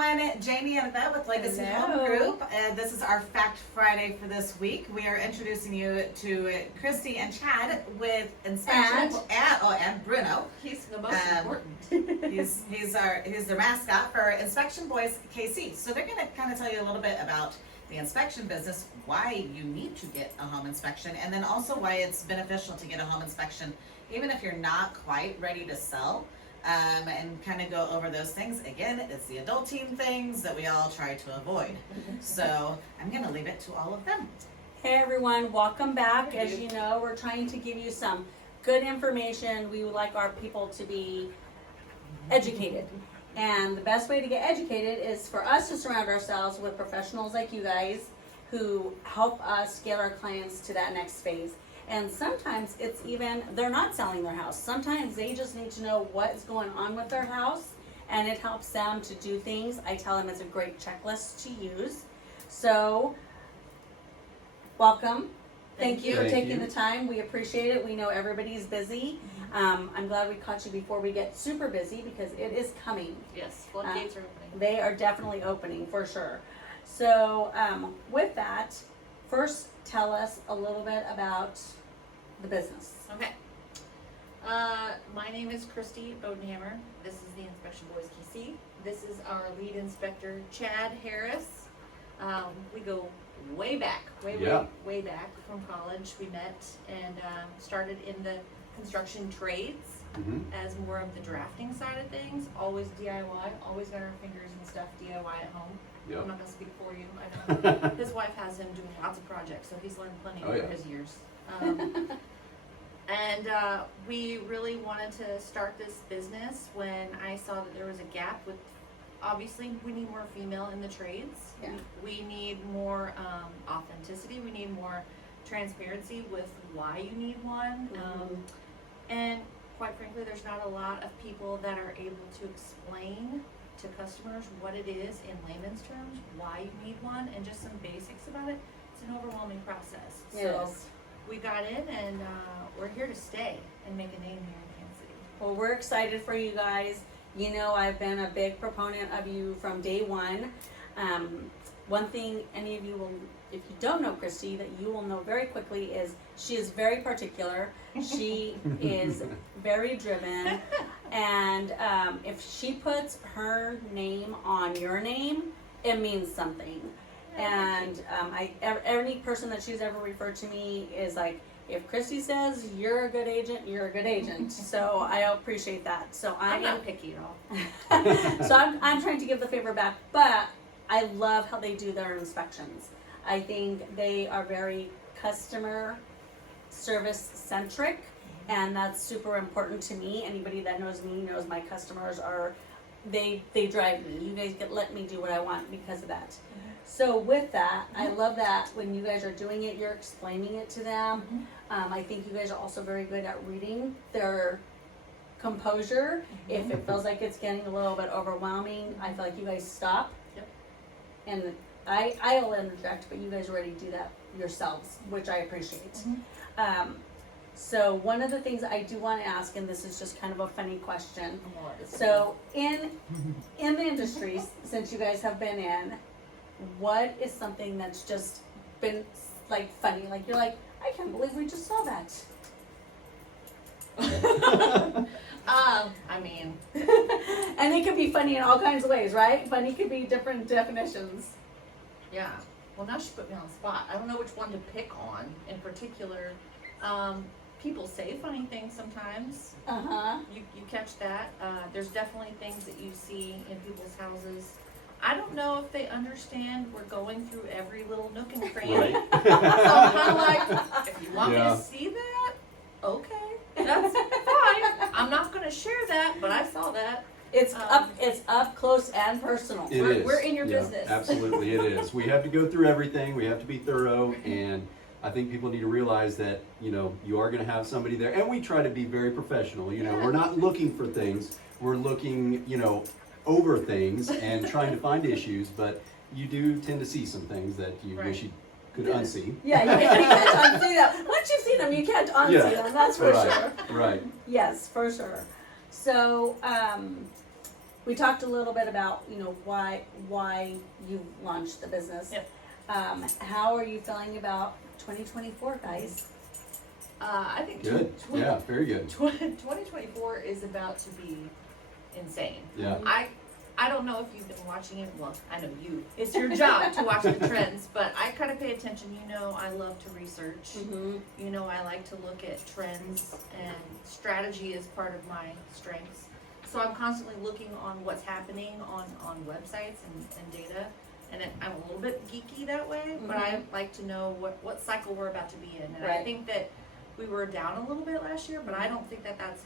everyone, Jamie and Yvette with Legacy Home Group, and this is our Fact Friday for this week. We are introducing you to Christy and Chad with inspection, and Bruno. He's the most important. He's the mascot for Inspection Boys KC. So they're going to kind of tell you a little bit about the inspection business, why you need to get a home inspection, and then also why it's beneficial to get a home inspection, even if you're not quite ready to sell. And kind of go over those things. Again, it's the adulting things that we all try to avoid. So I'm going to leave it to all of them. Hey everyone, welcome back. As you know, we're trying to give you some good information. We would like our people to be educated. And the best way to get educated is for us to surround ourselves with professionals like you guys who help us get our clients to that next phase. And sometimes it's even, they're not selling their house. Sometimes they just need to know what is going on with their house, and it helps them to do things. I tell them it's a great checklist to use. So, welcome. Thank you for taking the time. We appreciate it. We know everybody's busy. I'm glad we caught you before we get super busy because it is coming. Yes, floodgates are opening. They are definitely opening for sure. So, with that, first tell us a little bit about the business. Okay. My name is Christy Bodenhammer. This is the Inspection Boys KC. This is our lead inspector, Chad Harris. We go way back, way back from college. We met and started in the construction trades as more of the drafting side of things. Always DIY, always got our fingers and stuff DIY at home. Yep. I'm not going to speak for you. I know. His wife has him doing lots of projects, so he's learned plenty over his years. And we really wanted to start this business when I saw that there was a gap with, obviously, we need more female in the trades. Yeah. We need more authenticity. We need more transparency with why you need one. And quite frankly, there's not a lot of people that are able to explain to customers what it is in layman's terms, why you need one, and just some basics about it. It's an overwhelming process. So we got in and we're here to stay and make a name here in Kansas City. Well, we're excited for you guys. You know, I've been a big proponent of you from day one. One thing any of you will, if you don't know Christy, that you will know very quickly is she is very particular. She is very driven. And if she puts her name on your name, it means something. And any person that she's ever referred to me is like, if Christy says you're a good agent, you're a good agent. So I appreciate that. So I'm not picky at all. So I'm trying to give the favor back, but I love how they do their inspections. I think they are very customer service centric, and that's super important to me. Anybody that knows me knows my customers are, they drive me. You guys let me do what I want because of that. So with that, I love that when you guys are doing it, you're explaining it to them. I think you guys are also very good at reading their composure. If it feels like it's getting a little bit overwhelming, I feel like you guys stop. And I'll interject, but you guys already do that yourselves, which I appreciate. So one of the things I do want to ask, and this is just kind of a funny question. So in the industry, since you guys have been in, what is something that's just been like funny? Like you're like, I can't believe we just saw that. I mean, and it could be funny in all kinds of ways, right? Funny could be different definitions. Yeah. Well, now she put me on the spot. I don't know which one to pick on in particular. People say funny things sometimes. You catch that. There's definitely things that you see in people's houses. I don't know if they understand we're going through every little nook and cranny. So I'm kind of like, if you want me to see that, okay, that's fine. I'm not going to share that, but I saw that. It's up close and personal. We're in your business. Absolutely, it is. We have to go through everything. We have to be thorough, and I think people need to realize that, you know, you are going to have somebody there, and we try to be very professional. You know, we're not looking for things. We're looking, you know, over things and trying to find issues, but you do tend to see some things that you wish you could unsee. Yeah, you can't unsee them. Once you've seen them, you can't unsee them. That's for sure. Right. Yes, for sure. So we talked a little bit about, why you launched the business. Yep. How are you feeling about 2024, guys? I think Good, yeah, very good, 2024 is about to be insane. yeah. I don't know if you've been watching it. Well, I know you. It's your job to watch the trends, but I kind of pay attention. I love to research. Mm-hmm. I like to look at trends, and strategy is part of my strengths. So I'm constantly looking on what's happening on websites and data. And I'm a little bit geeky that way, but I like to know what cycle we're about to be in. And I Right. think that we were down a little bit last year, but I don't think that's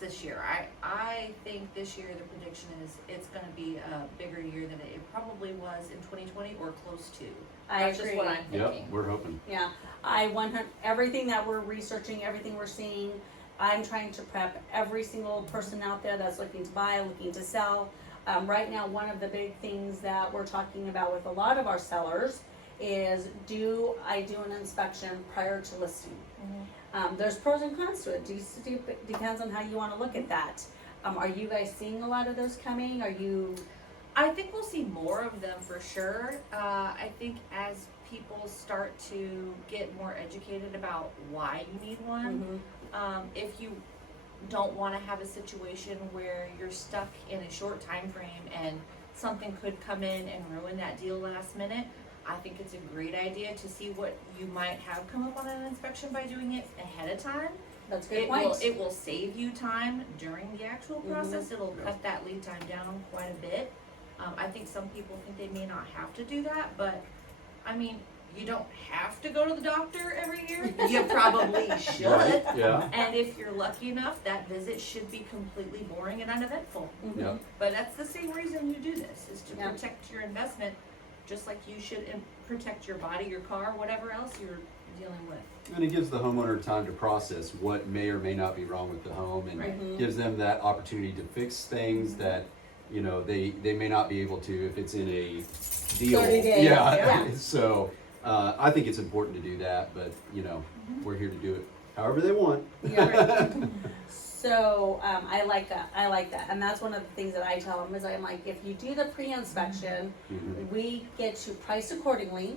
this year. I think this year the prediction is it's going to be a bigger year than it probably was in 2020 or close to. That's just what I'm Yep, thinking. we're hoping. Yeah, I 100, everything that we're researching, everything we're seeing, I'm trying to prep every single person out there that's looking to buy, looking to sell. Right now, one of the big things that we're talking about with a lot of our sellers is, do I do an inspection prior to listing? There's pros and cons to it. Depends on how you want to look at that. Are you guys seeing a lot of those coming? I think we'll see more of them for sure. I think as people start to get more educated about why you need one, if you don't want to have a situation where you're stuck in a short time frame and something could come in and ruin that deal last minute, I think it's a great idea to see what you might have come up on an inspection by doing it ahead of time. That's a good point. It will save you time during the actual process. It'll cut that lead time down quite a bit. I think some people think they may not have to do that, but I mean, you don't have to go to the doctor every year. You probably should. Right, yeah, And if you're lucky enough, that visit should be completely boring and uneventful. yeah. But that's the same reason you do this, is to Yeah. protect your investment, just like you should protect your body, your car, whatever else you're dealing with. And it gives the homeowner time to process what may or may not be wrong with the home, and Right. gives them that opportunity to fix things that, they may not be able to if it's in a deal. 30 days, Yeah, yeah. so, I think it's important to do that, but, we're here to do it however they want. Yeah. So I like that. And that's one of the things that I tell them is I'm like, if you do the pre-inspection, Mhm. we get you priced accordingly,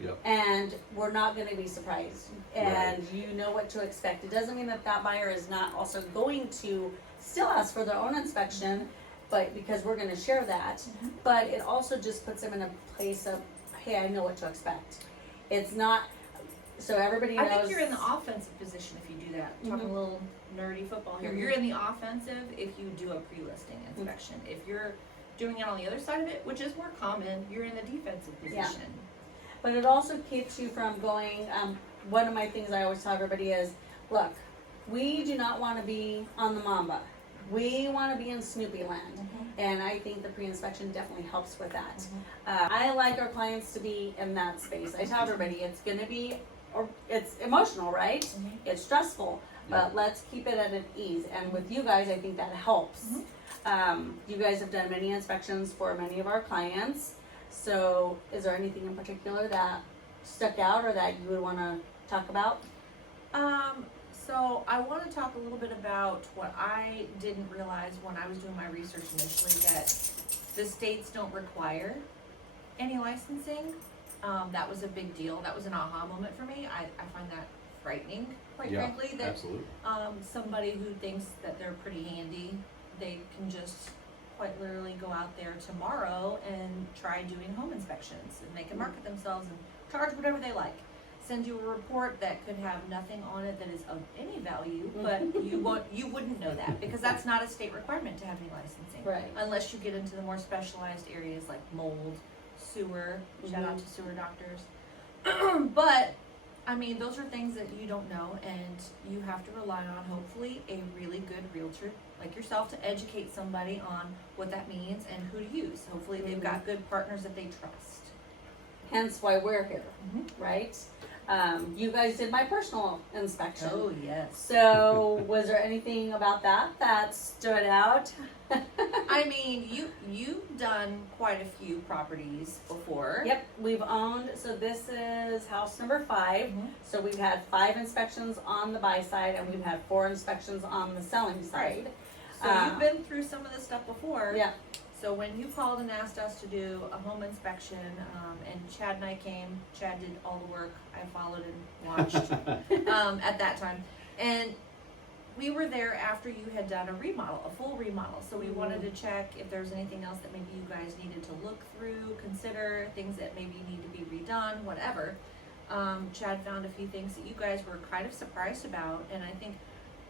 Yep. and we're not going to be surprised. And you know what to expect. It doesn't mean that buyer is not also going to still ask for their own inspection, but because we're going to share that. But it also just puts them in a place of, hey, I know what to expect. It's not, so everybody knows. I think you're in the offensive position if you do that. Talking a little nerdy football here. You're in the offensive if you do a pre-listing inspection. If you're doing it on the other side of it, which is more common, you're in the defensive Yeah. position. But it also keeps you from going, one of my things I always tell everybody is, look, we do not want to be on the Mamba. We want to be in Snoopy land. And I think the pre-inspection definitely helps with that. I like our clients to be in that space. I tell everybody it's going to be, it's emotional, right? It's stressful, but let's keep it at an ease. And with you guys, I think that helps. You guys have done many inspections for many of our clients. So is there anything in particular that stuck out or that you would want to talk about? So I want to talk a little bit about what I didn't realize when I was doing my research initially, that the states don't require any licensing. That was a big deal. That was an aha moment for me. I find that frightening, quite Yeah, frankly, that absolutely. somebody who thinks that they're pretty handy, they can just quite literally go out there tomorrow and try doing home inspections, and they can market themselves and charge whatever they like. Send you a report that could have nothing on it that is of any value, but you wouldn't know that because that's not a state requirement to have any licensing. Right. Unless you get into the more specialized areas like mold, sewer, shout out to sewer doctors. But I mean, those are things that you don't know, and you have to rely on, hopefully, a really good realtor like yourself to educate somebody on what that means and who to use. Hopefully they've got good partners that they trust. Hence why we're here, right? You guys did my personal inspection. Oh, yes. So was there anything about that stood out? I mean, you've done quite a few properties before. Yep, we've owned, so this is house number 5. So we've had 5 inspections on the buy side and we've had 4 inspections on the selling side. So you've been through some of this stuff before. Yeah. So when you called and asked us to do a home inspection, and Chad and I came, Chad did all the work, I followed and watched, at that time. And we were there after you had done a remodel, a full remodel, so we wanted to check if there's anything else that maybe you guys needed to look through, consider, things that maybe need to be redone, whatever. Chad found a few things that you guys were kind of surprised about, and I think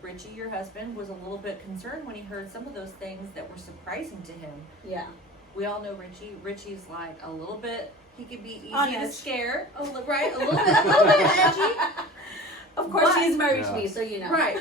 Richie, your husband, was a little bit concerned when he heard some of those things that were surprising to him. Yeah. We all know Richie. Richie's like a little bit, he could be easy On to edge. scare, right? A little bit edgy. Of course, But- he's married to Yeah. me, so you know. Right.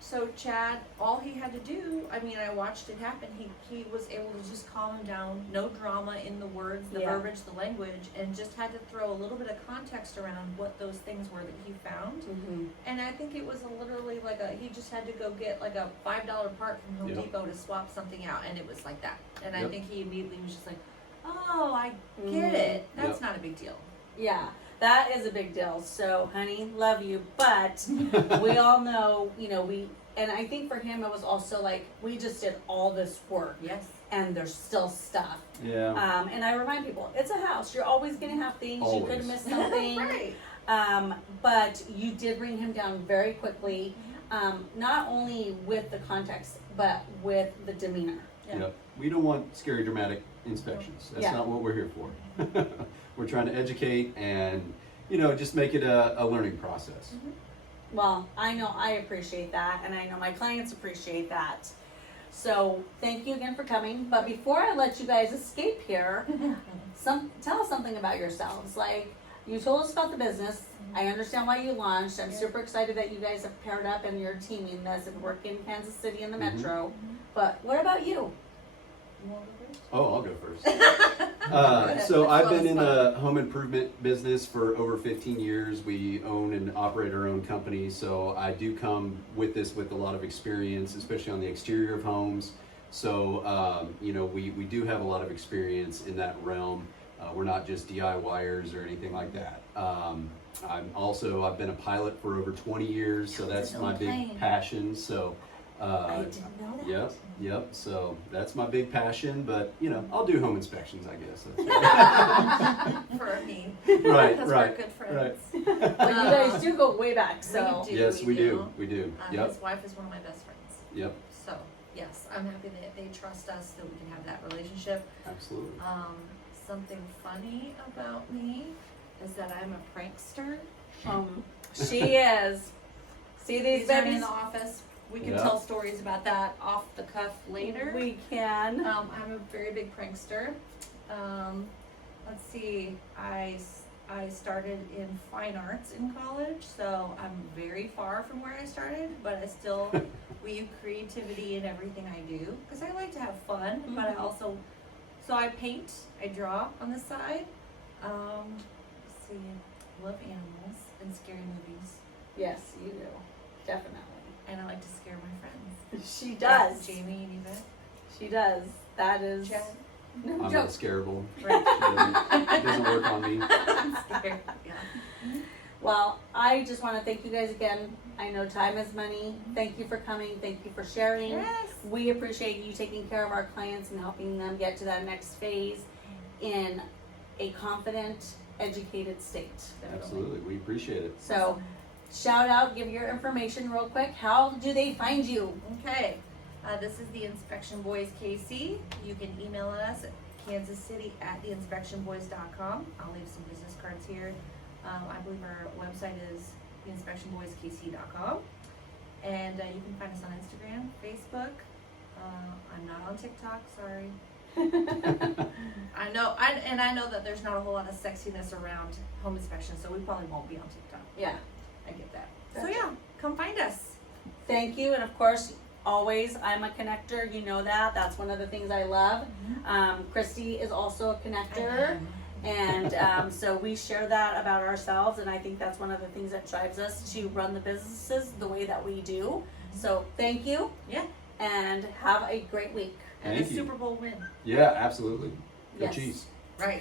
So Chad, all he had to do, I mean, I watched it happen. He was able to just calm him down, no drama in the words, the Yeah. verbiage, the language, and just had to throw a little bit of context around what those things were that he found. Mm-hmm. And I think it was literally like he just had to go get like a $5 part from Home Yep. Depot to swap something out, and it was like that. And I Yep. think he immediately was just like, oh, I get it. That's Yep. not a big deal. Yeah, that is a big deal. So, honey, love you, but we all know, and I think for him it was also like we just did all this work, Yes. and there's still stuff. Yeah. And I remind people, it's a house. You're always gonna have things. You Always. could miss something. Right. But you did bring him down very quickly, not only with the context, but with the demeanor. Yeah. Yep. We don't want scary, dramatic inspections. That's Yeah. not what we're here for. We're trying to educate and, just make it a learning process. Well, I know I appreciate that, and I know my clients appreciate that. So thank you again for coming. But before I let you guys escape here, tell us something about yourselves. Like, you told us about the business. I understand why you launched. I'm Yeah. super excited that you guys have paired up and you're teaming this and work in Kansas City in the Mhm. metro. But what about you? You want to go first? Oh, I'll go first. Go ahead. So Let's I've go been this in fun. the home improvement business for over 15 years. We own and operate our own company, so I do come with this with a lot of experience, especially on the exterior of homes. So, we do have a lot of experience in that realm. We're not just DIYers or anything like that. I've been a pilot for over 20 years, so that's His my own big plane. passion. So, I didn't know that. Yep. So that's my big passion, but I'll do home inspections, I guess. That's For me. right, Because right, we're good friends. But you guys do go way back, so. We do. Yes, we do. We do. Yep. His wife is one of my best friends. Yep. So, yes, I'm happy that they trust us, that we can have that relationship. Absolutely. Something funny about me is that I'm a prankster. She is. See these These are in babies? the office. We can Yeah. tell stories about that off the cuff later. We can. I'm a very big prankster. Let's see, I started in fine arts in college, so I'm very far from where I started, but I still weave creativity in everything I do, because I like to have fun, but I also, so I paint, I draw on the side. Let's see, love animals and scary movies, Yes, you do. Definitely. and I like to scare my friends. She does. Jamie and Yvette. She does. That is. Chad. No I'm joke. not scareable. Right. It doesn't work on me. I'm scared, yeah. Well, I just want to thank you guys again. I know time is money. Thank you for coming. Thank you for sharing. Yes. We appreciate you taking care of our clients and helping them get to that next phase in a confident, educated state. Absolutely. We appreciate it. So, shout out, give your information real quick. How do they find you? Okay, this is the Inspection Boys KC. You can email us at kansascity@theinspectionboys.com. I'll leave some business cards here. I believe our website is theinspectionboyskc.com. And you can find us on Instagram, Facebook. I'm not on TikTok, sorry. I know that there's not a whole lot of sexiness around home inspection, so we probably won't be on TikTok. Yeah. I get that. So Gotcha. yeah, come find us. Thank you, and of course, always, I'm a connector. You know that. That's one of the things I love. Christy is also a connector. And so we share that about ourselves, and I think that's one of the things that drives us to run the businesses the way that we do. So thank you. Yeah. And have a great week. And Thank a you. Super Bowl win. Yeah, absolutely. Go Yes. Chiefs. Right.